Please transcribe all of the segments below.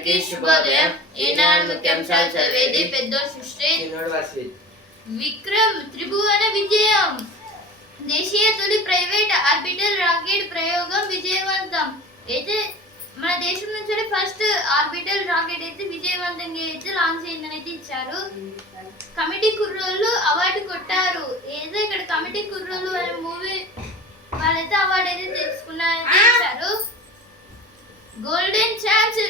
అందరికీ శుభోదయం. ఈనాడు ముఖ్యాంశాలు చదివేది పెద్ద సృష్టి. విక్రమ్ త్రిభువన విజయం. దేశీయ తొలి ప్రైవేట్ ఆర్బిటల్ రాకెట్ ప్రయోగం విజయవంతం. అయితే మన దేశం నుంచి ఫస్ట్ ఆర్బిటల్ రాకెట్ అయితే విజయవంతంగా అయితే లాంచ్ అయిందని అయితే ఇచ్చారు. కమిటీ కుర్రోళ్ళు అవార్డు కొట్టారు. ఏదో ఇక్కడ కమిటీ కుర్రోళ్ళు అనే మూవీ వాళ్ళైతే అవార్డు అయితే తెలుసుకున్నారని ఇచ్చారు. గోల్డెన్ ఛాన్స్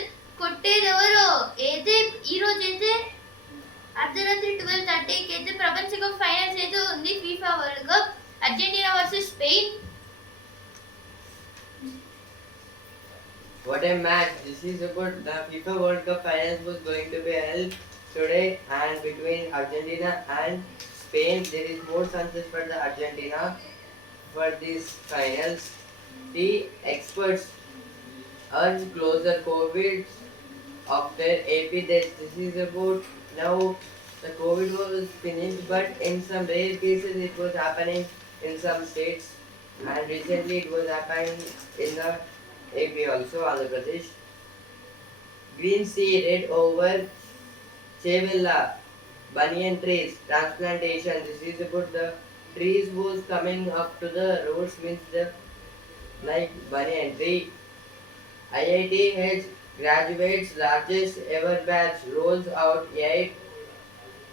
కొట్టేది ఎవరో అయితే ఈ రోజు అయితే అర్ధరాత్రి 12:30కి అయితే ప్రపంచ కప్ ఫైనల్స్ అయితే ఉంది. FIFA world cup Argentina versus Spain. What a match! This is about the FIFA World Cup finals was going to be held today, and between Argentina and Spain, there is more chances for the Argentina for these finals. The experts urge closer COVID after AP deaths. This is about now the COVID was finished, but in some rare cases it was happening in some states, and recently it was happening in the AP also, Andhra Pradesh. Green Sea Red over Chevilla banyan trees transplantation. This is about the trees was coming up to the roads, means the like banyan tree. IIT has graduates largest ever batch, rolls out 8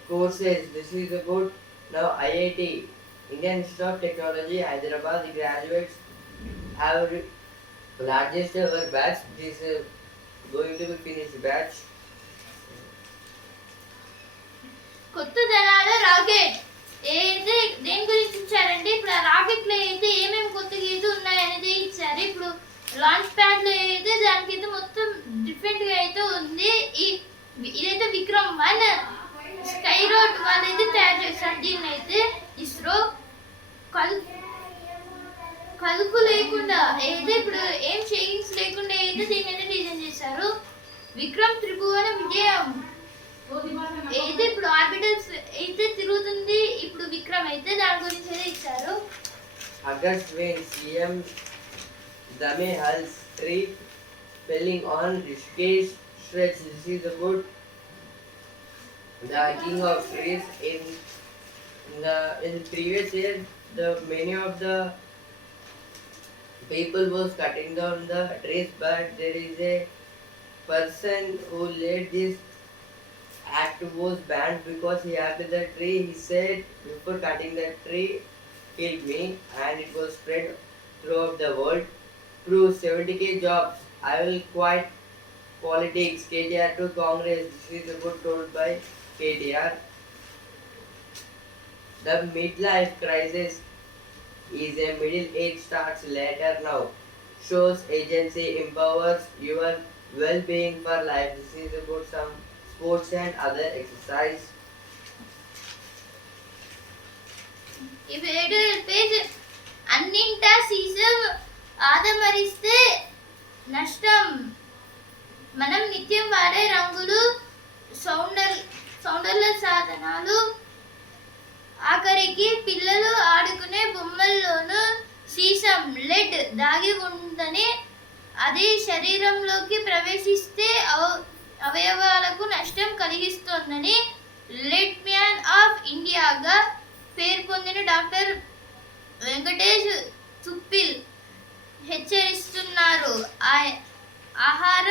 courses. This is about now IIT, Indian Institute of Technology, Hyderabad. The graduates have largest ever batch. This is going to be finished batch. కొత్త దళాల rocket ఏదైతే దేని గురించి ఇచ్చారంటే ఇప్పుడు ఆ rocket లో అయితే ఏమేమి కొత్తగా అయితే ఉన్నాయనేది ఇచ్చారు. ఇప్పుడు లాంచ్ ప్యాడ్ లో అయితే దానికైతే మొత్తం డిఫరెంట్ గా అయితే ఉంది. ఇదైతే విక్రమ్-1 స్కై రోడ్ వాళ్ళైతే తయారు చేశారు. దీన్ని అయితే ఇస్రో కలుపు లేకుండా అయితే ఇప్పుడు ఏం షేకింగ్స్ లేకుండా అయితే దీన్ని అయితే డిజైన్ చేశారు. విక్రమ్ త్రిభువన విజయం అయితే ఇప్పుడు ఆర్బిటల్స్ అయితే తిరుగుతుంది. ఇప్పుడు విక్రమ్ అయితే దాని గురించి అయితే ఇచ్చారు. August when CM Dame Hal's tree felling on Rishikesh stretch. This is about the king of trees in previous year. The many of the people was cutting down the trees, but there is a person who led this act was banned because he had the tree. He said before cutting the tree, killed me, and it was spread throughout the world. Through 70k jobs, I will quit politics. KTR to Congress. This is a good told by KTR. The midlife crisis is a middle age starts later now. Shows agency empowers your well-being for life. This is about some sports and other exercise. Page అన్నింటా sesame ఆదమరిస్తే నష్టం. మనం నిత్యం వాడే రంగులు, సౌందర్య సాధనాలు, ఆఖరికి పిల్లలు ఆడుకునే బొమ్మల్లోనూ సీసం లెడ్ దాగి ఉందని, అది శరీరంలోకి ప్రవేశిస్తే అవయవాలకు నష్టం కలిగిస్తోందని లెడ్ మ్యాన్ ఆఫ్ ఇండియాగా పేరు పొందిన డాక్టర్ వెంకటేష్ తుప్పిల్ హెచ్చరిస్తున్నారు. ఆహార,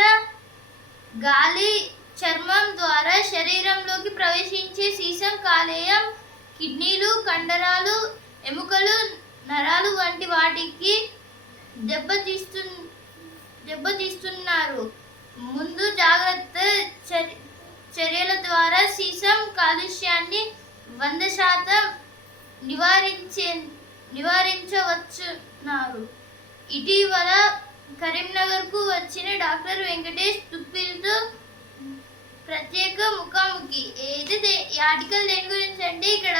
గాలి, చర్మం ద్వారా శరీరంలోకి ప్రవేశించే సీసం కాలేయం, కిడ్నీలు, కండరాలు, ఎముకలు, నరాలు వంటి వాటికి దెబ్బతీస్తున్నారు. ముందు జాగ్రత్త చర్యల ద్వారా సీసం కాలుష్యాన్ని 100% నివారించవచ్చున్నారు. ఇటీవల కరీంనగర్కు వచ్చిన డాక్టర్ వెంకటేష్ తుప్పిల్తో ప్రత్యేక ముఖాముఖి. అయితే ఈ ఆర్టికల్ దేని గురించి అంటే ఇక్కడ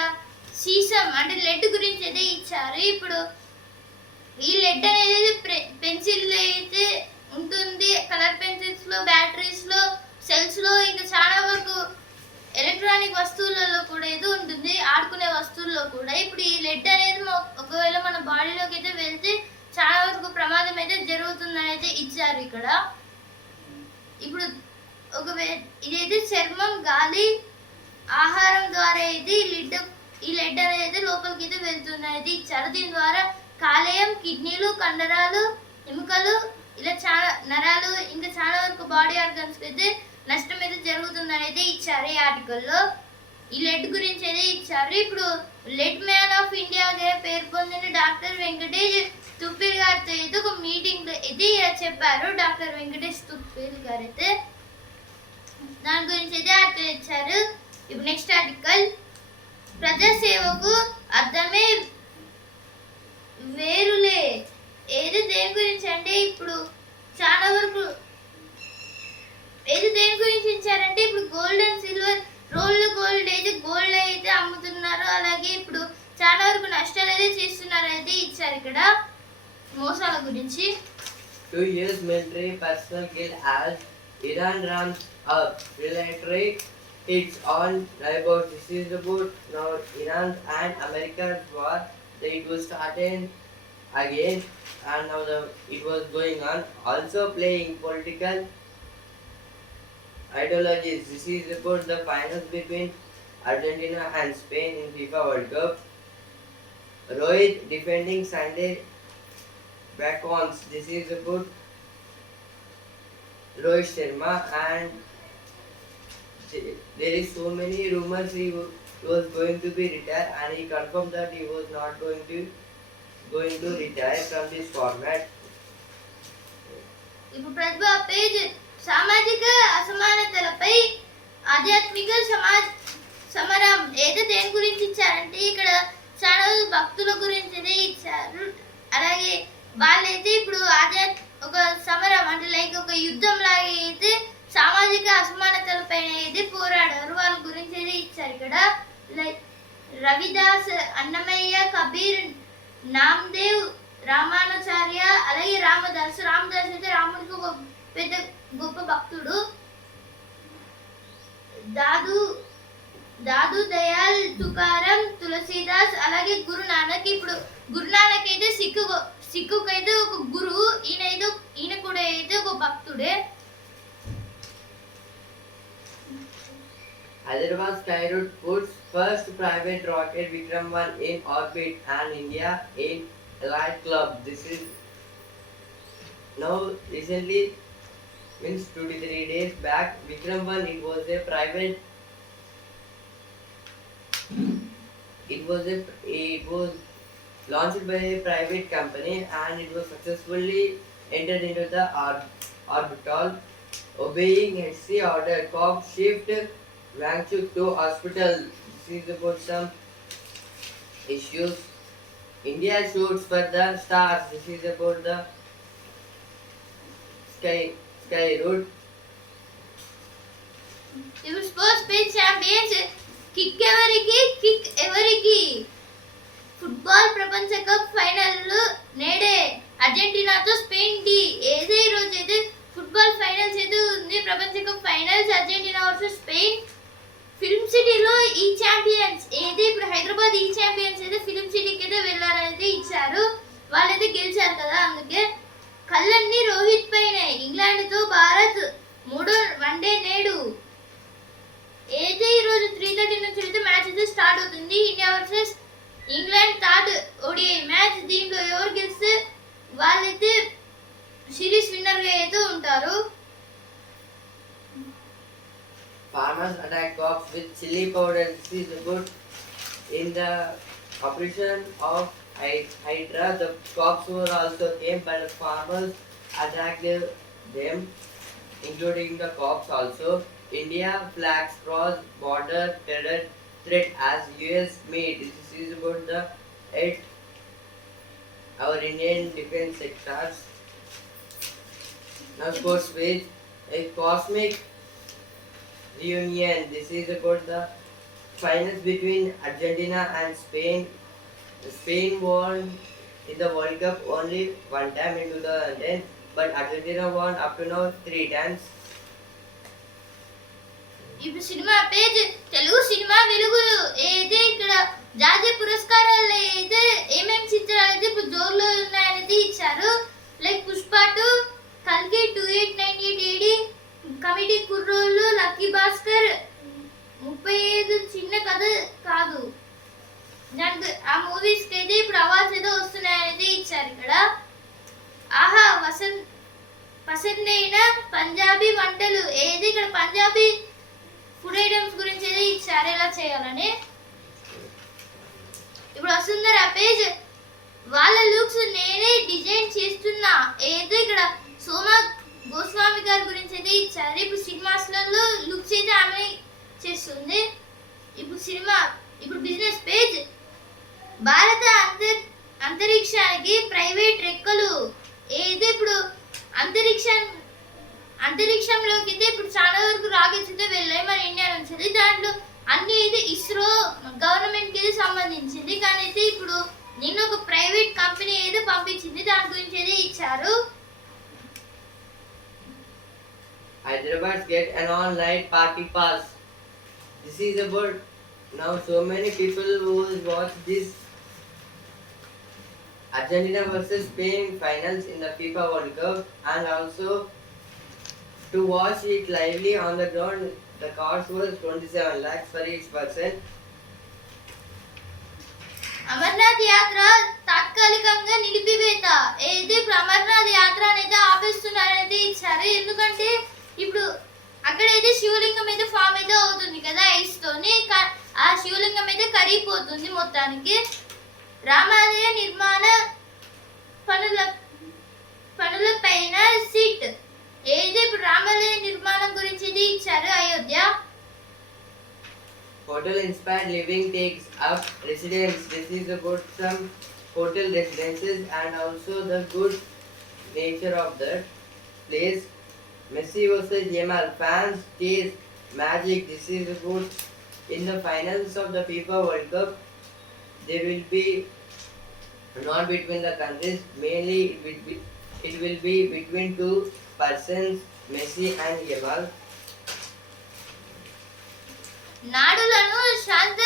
సీసం అంటే లెడ్ గురించి అయితే ఇచ్చారు. ఇప్పుడు ఈ లెడ్ అనేది పెన్సిల్ అయితే ఉంటుంది, కలర్ పెన్సిల్స్ లో, బ్యాటరీస్ లో, సెల్స్ లో, ఇంకా చాలా వరకు ఎలక్ట్రానిక్ వస్తువులలో కూడా ఏదో ఉంటుంది, ఆడుకునే వస్తువుల్లో కూడా. ఇప్పుడు ఈ లెడ్ అనేది ఒకవేళ మన బాడీలోకి అయితే వెళ్తే చాలా వరకు ప్రమాదం అయితే జరుగుతుందని అయితే ఇచ్చారు ఇక్కడ. ఇప్పుడు ఇదైతే చర్మం, గాలి, ఆహారం ద్వారా అయితే ఈ లెడ్ అనేది అయితే లోపలికి అయితే వెళ్తున్నది ఇచ్చారు. దీని ద్వారా కాలేయం, కిడ్నీలు, కండరాలు, ఎముకలు, ఇలా చాలా నరాలు, ఇంకా చాలా వరకు బాడీ ఆర్గన్స్ అయితే నష్టం అయితే జరుగుతుందని అయితే ఇచ్చారు ఈ ఆర్టికల్లో. ఈ లెడ్ గురించి అయితే ఇచ్చారు. ఇప్పుడు లెడ్ మ్యాన్ ఆఫ్ ఇండియాగా పేరు పొందిన డాక్టర్ వెంకటేష్ తుప్పిల్ గారితో అయితే ఒక మీటింగ్ అయితే చెప్పారు. డాక్టర్ వెంకటేష్ తుప్పిల్ గారు అయితే దాని గురించి అయితే ఆర్టికల్ ఇచ్చారు. ఇప్పుడు నెక్స్ట్ ఆర్టికల్, ప్రజాసేవకు అర్థమే వేరులే. ఏది దేని గురించి అంటే ఇప్పుడు చాలా వరకు ఏది దేని గురించి ఇచ్చారంటే ఇప్పుడు gold and silver, rolled gold అయితే గోల్డ్ అయితే అమ్ముతున్నారు. అలాగే ఇప్పుడు చాలా వరకు నష్టాలు అయితే చేస్తున్నారు అయితే ఇచ్చారు ఇక్కడ మోసాల గురించి. 2 years military personnel killed as Iran ramps up retaliatory hits on neighbors. This is about now Iran's and America's war. It was started again and now it was going on. Also playing political ideologies. This is about the finals between Argentina and Spain in FIFA World Cup. Rohit defending Sunday back-ons. This is about Rohit Sharma, and there is so many rumors he was going to be retired, and he confirmed that he was not going to retire from this format. ఇప్పుడు ప్రతిభ page సామాజిక అసమానతలపై ఆధ్యాత్మిక సమరం ఏదో దేని గురించి ఇచ్చారంటే ఇక్కడ చాలా భక్తుల గురించి అయితే ఇచ్చారు. అలాగే వాళ్ళైతే ఇప్పుడు ఒక సమరం అంటే లైక్ ఒక యుద్ధం లాగా అయితే సామాజిక అసమానతలపైన అయితే పోరాడారు. వాళ్ళ గురించి అయితే ఇచ్చారు ఇక్కడ. లైక్ రవిదాస్, అన్నమయ్య, కబీర్, నామ్దేవ్, రామానుచార్య, అలాగే రామదాస్ అయితే రాముడికి ఒక పెద్ద గొప్ప భక్తుడు. దాదు దయాల్, తుకారం, తులసీదాస్, అలాగే గురునానక్. ఇప్పుడు గురునానక్ అయితే సిక్కుకు అయితే ఒక గురువు. ఈయన కూడా అయితే ఒక భక్తుడే. Hyderabad Skyroot puts first private rocket Vikram 1 in orbit and India in Elite Club. This is now recently, means 2 to 3 days back, Vikram 1, it was launched by a private company and it was successfully entered into the orbital. Obeying HC order, COP shift Wangchuk to hospital. This is about some issues. India shoots for the stars. This is about the sky route. ఇప్పుడు sports page champions kick ఎవరికి football ప్రపంచ cup final నేడే అర్జెంటీనాతో Spain D. ఏదే ఈ రోజు అయితే football finals అయితే ఉంది. ప్రపంచ cup finals Argentina versus Spain. Film సిటీలో ఈ ఛాంపియన్స్ ఏది ఇప్పుడు హైదరాబాద్ ఈ ఛాంపియన్స్ అయితే ఫిల్మ్ సిటీకి అయితే వెళ్ళారైతే ఇచ్చారు. వాళ్ళైతే గెలిచారు కదా, అందుకే కళ్ళన్నీ రోహిత్ పైన. ఇంగ్లాండ్తో భారత్ 3వ వన్డే నేడు. అయితే ఈరోజు 3:30 నుంచి అయితే మ్యాచ్ అయితే స్టార్ట్ అవుతుంది. India versus England third ODI match. దీంట్లో ఎవరు గెలిస్తే వాళ్ళైతే సిరీస్ విన్నర్గా అయితే ఉంటారు. Farmers attack crops with chili powder. This is good. In the operation of Hydra, the crops were also came, but the farmers attacked them, including the crops also. India flags cross border terror threat as US made. This is about the 8 our Indian defense sectors. Now sports page, a cosmic reunion. This is about the finals between Argentina and Spain. Spain won in the World Cup only one time in 2010, but Argentina won up to now 3 times. ఇప్పుడు cinema page Telugu cinema వెలుగు అయితే ఇక్కడ జాతీయ పురస్కారాలు అయితే ఏమేమి చిత్రాలు అయితే ఇప్పుడు జోరులో ఉన్నాయనేది ఇచ్చారు. లైక్ పుష్ప 2, కల్కి 2898 AD, కమిటీ కుర్రోళ్ళు లక్కీ భాస్కర్ 35 చిన్న కథ కాదు. దానికి ఆ మూవీస్కి అయితే ఇప్పుడు అవార్డ్స్ ఏదో వస్తున్నాయనేది ఇచ్చారు ఇక్కడ. ఆహా పసందైన పంజాబీ వంటలు ఏది ఇక్కడ పంజాబీ ఫుడ్ ఐటమ్స్ గురించి ఏది ఇచ్చారు ఎలా చేయాలని. ఇప్పుడు వస్తుందా పేజ్. వాళ్ళ లుక్స్ నేనే డిజైన్ చేస్తున్నా ఏదో ఇక్కడ సోమా గోస్వామి గారి గురించి అయితే ఇచ్చారు. ఇప్పుడు సినిమాస్లలో లుక్స్ అయితే ఆమె చేస్తుంది. ఇప్పుడు బిజినెస్ పేజ్. భారత అంతరిక్షానికి ప్రైవేట్ రెక్కలు ఏదో ఇప్పుడు అంతరిక్షంలోకి అయితే ఇప్పుడు చాలా వరకు రాకెట్స్ అయితే వెళ్ళాయి మన ఇండియా నుంచి. దాంట్లో అన్ని అయితే ఇస్రో గవర్నమెంట్కి అయితే సంబంధించింది. కానీ అయితే ఇప్పుడు నిన్న ఒక ప్రైవేట్ కంపెనీ ఏదో పంపించింది, దాని గురించి అయితే ఇచ్చారు. Hyderabad get an all-night party pass. This is about now so many people who will watch this Argentina versus Spain finals in the FIFA World Cup and also to watch it lively on the ground. The cost was 27 lakhs for each person. Amarnath యాత్ర తాత్కాలికంగా నిలిపివేత ఏది ఇప్పుడు అమర్నాథ్ యాత్ర అనేది ఆపేస్తున్నారనేది ఇచ్చారు. ఎందుకంటే ఇప్పుడు అక్కడైతే శివలింగం అయితే ఫామ్ అయితే అవుతుంది కదా ఐస్ తోని. ఆ శివలింగం అయితే కరిగిపోతుంది మొత్తానికి. రామాలయ నిర్మాణ పనుల పైన సిట్ ఏది ఇప్పుడు రామాలయ నిర్మాణం గురించి ఇది ఇచ్చారు. Ayodhya Hotel inspired living takes up residence. This is about some hotel residences and also the good nature of the place. Messi versus Yamal fans chase magic. This is about in the finals of the FIFA World Cup. There will be not between the countries. Mainly it will be between two persons, Messi and Yamal. నాడులను శాంత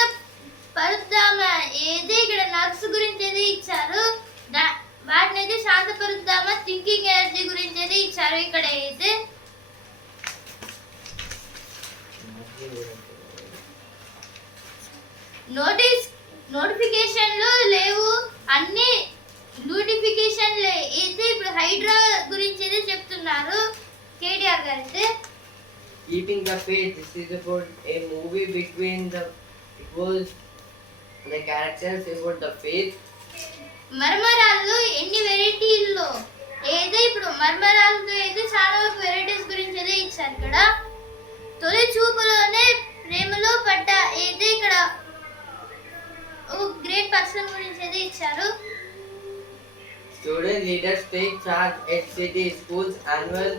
పరుద్దామా ఏది ఇక్కడ nurse గురించి ఏది ఇచ్చారు. వాటిని అయితే శాంత పరుద్దామా thinking energy గురించి ఏది ఇచ్చారు. ఇక్కడ అయితే నోటిఫికేషన్లు లేవు, అన్ని నోటిఫికేషన్లే అయితే ఇప్పుడు హైడ్రా గురించి అయితే చెప్తున్నారు కేటీఆర్ గారు అయితే. Keeping the faith. This is about a movie between the characters about the faith. మర్మరాలు ఎన్ని వెరైటీల్లో ఏదో ఇప్పుడు మర్మరాలతో అయితే చాలా వరకు వెరైటీస్ గురించి అయితే ఇచ్చారు ఇక్కడ. తొలి చూపులోనే ప్రేమలో పడ్డ ఏదో ఇక్కడ ఒక గ్రేట్ పర్సన్ గురించి అయితే ఇచ్చారు. Student leaders take charge at city schools annual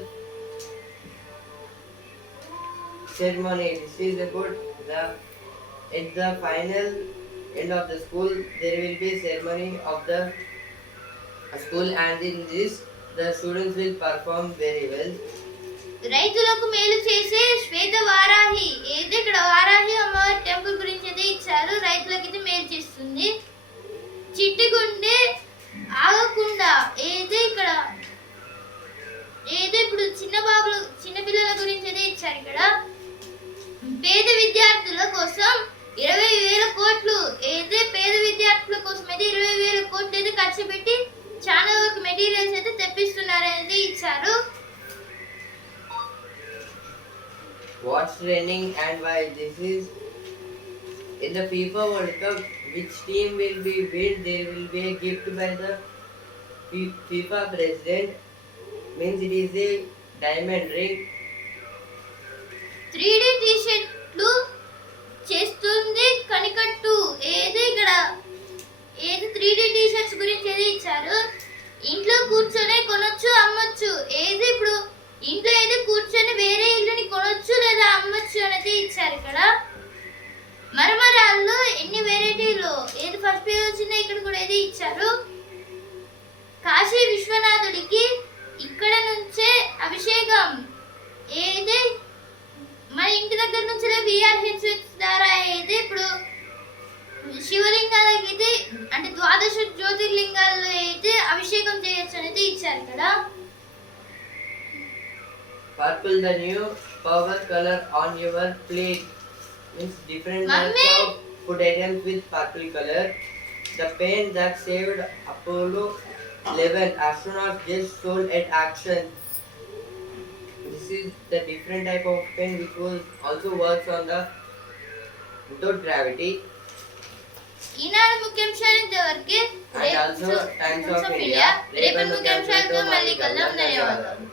ceremony. This is about at the final end of the school there will be ceremony of the school and in this the students will perform very well. రైతులకు మేలు చేసే శ్వేత వారాహి ఏది ఇక్కడ వారాహి అమ్మవారి temple గురించి అయితే ఇచ్చారు. రైతులకు అయితే మేలు చేస్తుంది. చిట్టిగుండె ఆగకుండా ఏది ఇక్కడ ఏదో ఇప్పుడు చిన్న పిల్లల గురించి అయితే ఇచ్చారు ఇక్కడ. పేద విద్యార్థుల కోసం 20,000 కోట్లు ఏదో పేద విద్యార్థుల కోసం అయితే 20,000 కోట్లు అయితే ఖర్చు పెట్టి చాలా వరకు మెటీరియల్స్ అయితే తెప్పిస్తున్నారు అనేది ఇచ్చారు. What's trending and why? This is in the FIFA World Cup. Which team will be win? There will be a gift by the FIFA president. Means it is a diamond ring. 3D టీ-షర్ట్లు చేస్తుంది కనికట్టు ఏది ఇక్కడ ఏది 3D T shirts గురించి ఏది ఇచ్చారు. ఇంట్లో కూర్చొని కొనొచ్చు అమ్మొచ్చు ఏది ఇప్పుడు ఇంట్లో ఏది కూర్చొని వేరే ఇల్లుని కొనొచ్చు లేదా అమ్మొచ్చు అనేది ఇచ్చారు ఇక్కడ. మరమరాల్లో ఎన్ని వెరైటీలో ఏది ఫస్ట్ పేజ్ వచ్చిందో ఇక్కడ కూడా ఏది ఇచ్చారు. కాశీ విశ్వనాథుడికి ఇక్కడ నుంచే అభిషేకం ఏది మన ఇంటి దగ్గర నుంచి VRHS ద్వారా అయితే ఇప్పుడు శివలింగాలకి అయితే అంటే 12 జ్యోతిర్లింగాల్లో అయితే అభిషేకం చేయొచ్చు అనేది ఇచ్చారు కదా. Purple, the new purple color on your plate. Means different types Mummy. of food items with purple color. The paint that saved Apollo 11 astronauts just sold at action. This is the different type of pen which was also works on the without gravity. ఈనాడు ముఖ్యాంశాలు ఇంతవరకు. And also Times of India. రేపటి ముఖ్యాంశాలతో మళ్ళీ కలుద్దాం. ధన్యవాదాలు.